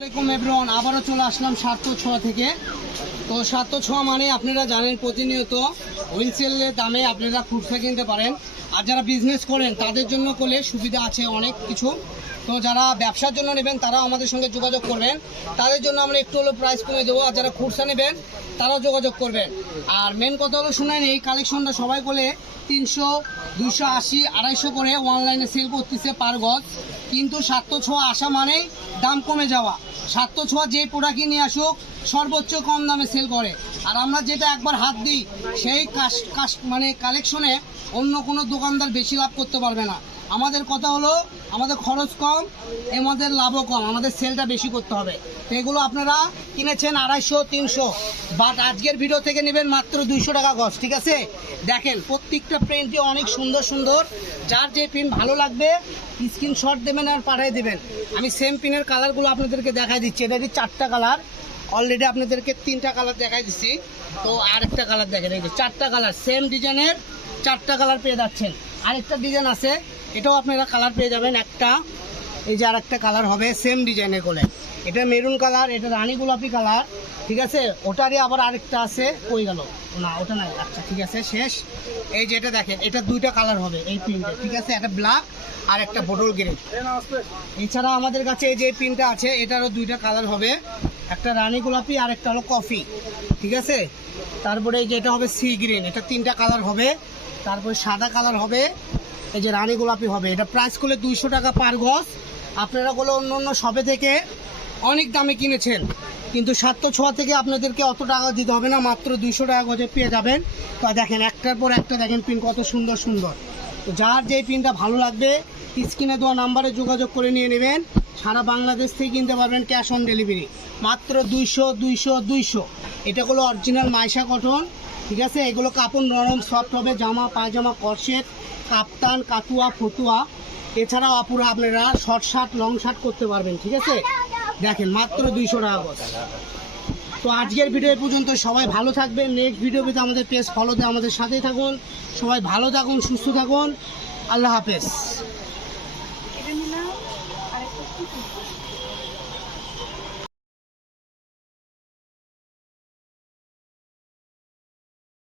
আসসালামু আলাইকুম এভরিওয়ান, আবারও চলে আসলাম স্বার্থ ছোঁয়া থেকে। তো স্বার্থ ছোঁয়া মানে আপনারা জানেন প্রতিনিয়ত হোলসেলের দামে আপনারা খুচরা কিনতে পারেন। আর যারা বিজনেস করেন তাদের জন্য করলে সুবিধা আছে অনেক কিছু। তো যারা ব্যবসার জন্য নেবেন তারাও আমাদের সঙ্গে যোগাযোগ করবেন, তাদের জন্য আমরা একটু হলো প্রাইস কমে দেবো। আর যারা খুচরা নেবেন তারাও যোগাযোগ করবেন। আর মেন কথা হলো শুনেন, এই কালেকশনটা সবাই বলে 300, 280, 250 করে অনলাইনে সেল করতেছে পার গজ। কিন্তু স্বার্থ ছোঁয়া আসা মানেই দাম কমে যাওয়া। স্বার্থ ছোঁয়া যে প্রোডাক্টই নিয়ে আসুক সর্বোচ্চ কম দামে সেল করে। আর আমরা যেটা একবার হাত দিই সেই মানে কালেকশনে অন্য কোনো দোকানদার বেশি লাভ করতে পারবে না। আমাদের কথা হলো আমাদের খরচ কম, আমাদের লাভও কম, আমাদের সেলটা বেশি করতে হবে। তো এগুলো আপনারা কিনেছেন 250, 300, বাট আজকের ভিডিও থেকে নেবেন মাত্র 200 টাকা গজ। ঠিক আছে, দেখেন প্রত্যেকটা প্রিন্টই অনেক সুন্দর সুন্দর। যার যে প্রিন্ট ভালো লাগবে স্ক্রিনশট দেবেন আর পাঠিয়ে দেবেন। আমি সেম পিনের কালারগুলো আপনাদেরকে দেখাই দিচ্ছি। এটারই 4টা কালার, অলরেডি আপনাদেরকে 3টা কালার দেখাই দিচ্ছি। তো আরেকটা কালার দেখেন, এই যে 4টা কালার, সেম ডিজাইনের 4টা কালার পেয়ে যাচ্ছেন। আরেকটা ডিজাইন আছে, এটাও আপনারা কালার পেয়ে যাবেন একটা। এই যে আরেকটা কালার হবে সেম ডিজাইনের কোলে, এটা মেরুন কালার, এটা রানী গোলাপি কালার। ঠিক আছে, ওটারই আবার আরেকটা আছে, কই গেল না ওটা নাই। আচ্ছা ঠিক আছে, শেষ। এই যে এটা দেখেন, এটা 2টা কালার হবে এই প্রিন্টে। ঠিক আছে, একটা ব্ল্যাক আর একটা বটল গ্রে। এছাড়া আমাদের কাছে এই যে প্রিন্টটা আছে এটারও 2টা কালার হবে, একটা রানী গোলাপি আর একটা হলো কফি। ঠিক আছে, তারপরে এই যে এটা হবে সি গ্রিন, এটা 3টা কালার হবে। তারপরে সাদা কালার হবে, এই যে রানী গোলাপি হবে। এটা প্রাইস করলে 200 টাকা পার গজ। আপনারা বলে অন্য অন্য শপে থেকে অনেক দামে কিনেছেন, কিন্তু স্বার্থ ছোঁয়া থেকে আপনাদেরকে অত টাকা দিতে হবে না, মাত্র 200 টাকা গজে পেয়ে যাবেন। তো দেখেন একটার পর একটা দেখেন প্রিন্ট কত সুন্দর সুন্দর। তো যার যেই প্রিন্টটা ভালো লাগবে স্ক্রিনে দেওয়া নাম্বারে যোগাযোগ করে নিয়ে নেবেন। সারা বাংলাদেশ থেকে কিনতে পারবেন, ক্যাশ অন ডেলিভারি। মাত্র 200, 200, 200। এটা হলো অরিজিনাল মাইশা কটন। ঠিক আছে, এগুলো কাপড় নরম সফট হবে, জামা পায়জামা কর্সেট কাপ্তান কাতুয়া ফতুয়া, এছাড়াও আপুরা আপনারা শর্ট শার্ট লং শার্ট করতে পারবেন। ঠিক আছে, দেখেন মাত্র 200 টাকা গজ। তো আজকের ভিডিও পর্যন্ত, সবাই ভালো থাকবেন। নেক্সট ভিডিও পেতে আমাদের পেজ ফলো দিয়ে আমাদের সাথেই থাকুন। সবাই ভালো থাকুন, সুস্থ থাকুন, আল্লাহ হাফেজ।